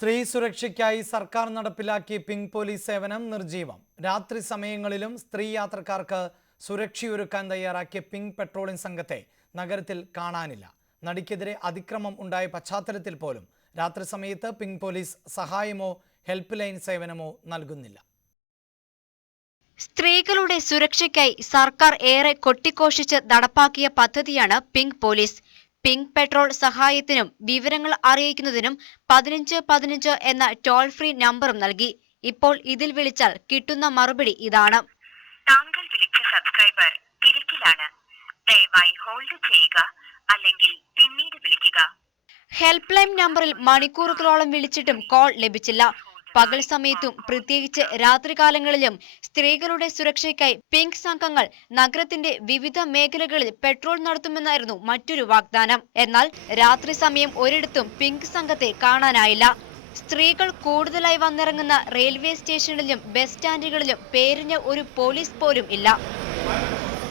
സ്ത്രീ സുരക്ഷയ്ക്കായി സർക്കാർ നടപ്പിലാക്കിയ പിങ്ക് പോലീസ് സേവനം നിർജീവം. രാത്രി സമയങ്ങളിലും സ്ത്രീ യാത്രക്കാർക്ക് സുരക്ഷയൊരുക്കാൻ തയ്യാറാക്കിയ പിങ്ക് പെട്രോളിംഗ് സംഘത്തെ നഗരത്തിൽ കാണാനില്ല. നടിക്കെതിരെ അതിക്രമം ഉണ്ടായ പശ്ചാത്തലത്തിൽ പോലും രാത്രി സമയത്ത് പിങ്ക് പോലീസ് സഹായമോ ഹെൽപ്പ് ലൈൻ സേവനമോ നൽകുന്നില്ല. സ്ത്രീകളുടെ സുരക്ഷയ്ക്കായി സർക്കാർ ഏറെ കൊട്ടിഘോഷിച്ച് നടപ്പാക്കിയ പദ്ധതിയാണ് പിങ്ക് പോലീസ്. പിങ്ക് പെട്രോൾ സഹായത്തിനും വിവരങ്ങൾ അറിയിക്കുന്നതിനും 1515 എന്ന ടോൾ ഫ്രീ നമ്പറും നൽകി. ഇപ്പോൾ ഇതിൽ വിളിച്ചാൽ കിട്ടുന്ന മറുപടി ഇതാണ്: താങ്കൾ വിളിച്ച സബ്സ്ക്രൈബർ തിരക്കിലാണ്, ദയവായി ഹോൾഡ് ചെയ്യുക അല്ലെങ്കിൽ പിന്നീട് വിളിക്കുക. ഹെൽപ്പ് ലൈൻ നമ്പറിൽ മണിക്കൂറുകളോളം വിളിച്ചിട്ടും കോൾ ലഭിച്ചില്ല. പകൽ സമയത്തും പ്രത്യേകിച്ച് രാത്രികാലങ്ങളിലും സ്ത്രീകളുടെ സുരക്ഷയ്ക്കായി പിങ്ക് സംഘങ്ങൾ നഗരത്തിന്റെ വിവിധ മേഖലകളിൽ പെട്രോൾ നടത്തുമെന്നായിരുന്നു മറ്റൊരു വാഗ്ദാനം. എന്നാൽ രാത്രി സമയം ഒരിടത്തും പിങ്ക് സംഘത്തെ കാണാനായില്ല. സ്ത്രീകൾ കൂടുതലായി വന്നിറങ്ങുന്ന റെയിൽവേ സ്റ്റേഷനിലും ബസ് സ്റ്റാൻഡുകളിലും പേരിഞ്ഞ ഒരു പോലീസ് പോലും ഇല്ല.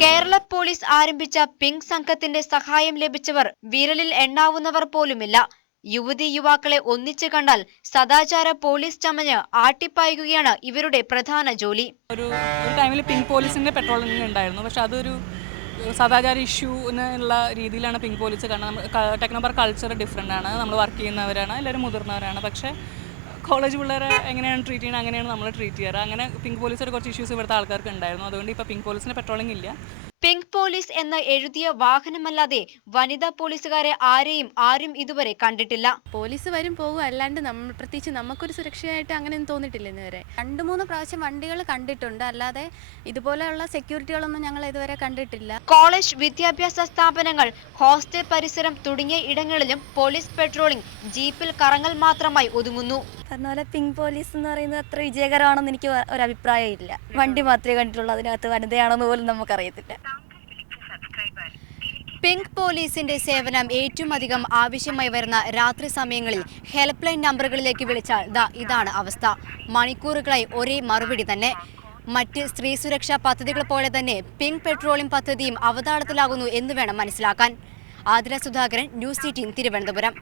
കേരള പോലീസ് ആരംഭിച്ച പിങ്ക് സംഘത്തിന്റെ സഹായം ലഭിച്ചവർ വിരലിൽ എണ്ണാവുന്നവർ പോലുമില്ല. യുവതി യുവാക്കളെ ഒന്നിച്ചു കണ്ടാൽ സദാചാര പോലീസ് ചമഞ്ഞ് ആട്ടിപ്പായുകയാണ് ഇവരുടെ പ്രധാന ജോലി. ഒരു ടൈമിൽ പിങ്ക് പോലീസിന്റെ പെട്രോളിംഗ് ഉണ്ടായിരുന്നു. പക്ഷെ അതൊരു സദാചാര ഇഷ്യൂ എന്നുള്ള രീതിയിലാണ് പിങ്ക് പോലീസ്. കാരണം ടെക്നോബാർ കൾച്ചർ ഡിഫറെൻ്റ് ആണ്. നമ്മൾ വർക്ക് ചെയ്യുന്നവരാണ്, എല്ലാവരും മുതിർന്നവരാണ്. പക്ഷേ കോളേജ് പിള്ളേരെ എങ്ങനെയാണ് ട്രീറ്റ് ചെയ്യുന്നത് അങ്ങനെയാണ് നമ്മൾ ട്രീറ്റ് ചെയ്യാറ്. അങ്ങനെ പിങ്ക് പോലീസിൻ്റെ കുറച്ച് ഇഷ്യൂസ് ഇവിടുത്തെ ആൾക്കാർക്ക് ഉണ്ടായിരുന്നു. അതുകൊണ്ട് ഇപ്പോൾ പിങ്ക് പോലീസിൻ്റെ പെട്രോളിംഗ് ഇല്ല. പിങ്ക് പോലീസ് എന്ന് എഴുതിയ വാഹനമല്ലാതെ വനിതാ പോലീസുകാരെ ആരും ഇതുവരെ കണ്ടിട്ടില്ല. പോലീസ് വരും പോകും, അല്ലാണ്ട് പ്രത്യേകിച്ച് നമുക്കൊരു സുരക്ഷയായിട്ട് അങ്ങനെയൊന്നും തോന്നിയിട്ടില്ല ഇതുവരെ. 2-3 പ്രാവശ്യം വണ്ടികൾ കണ്ടിട്ടുണ്ട്, അല്ലാതെ ഇതുപോലെയുള്ള സെക്യൂരിറ്റികളൊന്നും ഞങ്ങൾ ഇതുവരെ കണ്ടിട്ടില്ല. കോളേജ്, വിദ്യാഭ്യാസ സ്ഥാപനങ്ങൾ, ഹോസ്റ്റൽ പരിസരം തുടങ്ങിയ ഇടങ്ങളിലും പോലീസ് പെട്രോളിംഗ് ജീപ്പിൽ കറങ്ങൽ മാത്രമായി ഒതുങ്ങുന്നു. പറഞ്ഞ പോലെ പിങ്ക് പോലീസ് എന്ന് പറയുന്നത് അത്ര വിജയകരമാണെന്ന് എനിക്ക് ഒരു അഭിപ്രായം ഇല്ല. വണ്ടി മാത്രമേ കണ്ടിട്ടുള്ളൂ, അതിനകത്ത് വനിതയാണെന്ന് പോലും നമുക്കറിയത്തില്ല. പിങ്ക് പോലീസിന്റെ സേവനം ഏറ്റവും അധികം ആവശ്യമായി വരുന്ന രാത്രി സമയങ്ങളിൽ ഹെൽപ്പ് ലൈൻ നമ്പറുകളിലേക്ക് വിളിച്ചാൽ ഇതാണ് അവസ്ഥ. മണിക്കൂറുകളായി ഒരേ മറുപടി തന്നെ. മറ്റ് സ്ത്രീ സുരക്ഷാ പദ്ധതികൾ പോലെ തന്നെ പിങ്ക് പെട്രോളിംഗ് പദ്ധതിയും അവതാളത്തിലാകുന്നു എന്ന് വേണം മനസ്സിലാക്കാൻ. ആതിര സുധാകരൻ, ന്യൂസ് 18, തിരുവനന്തപുരം.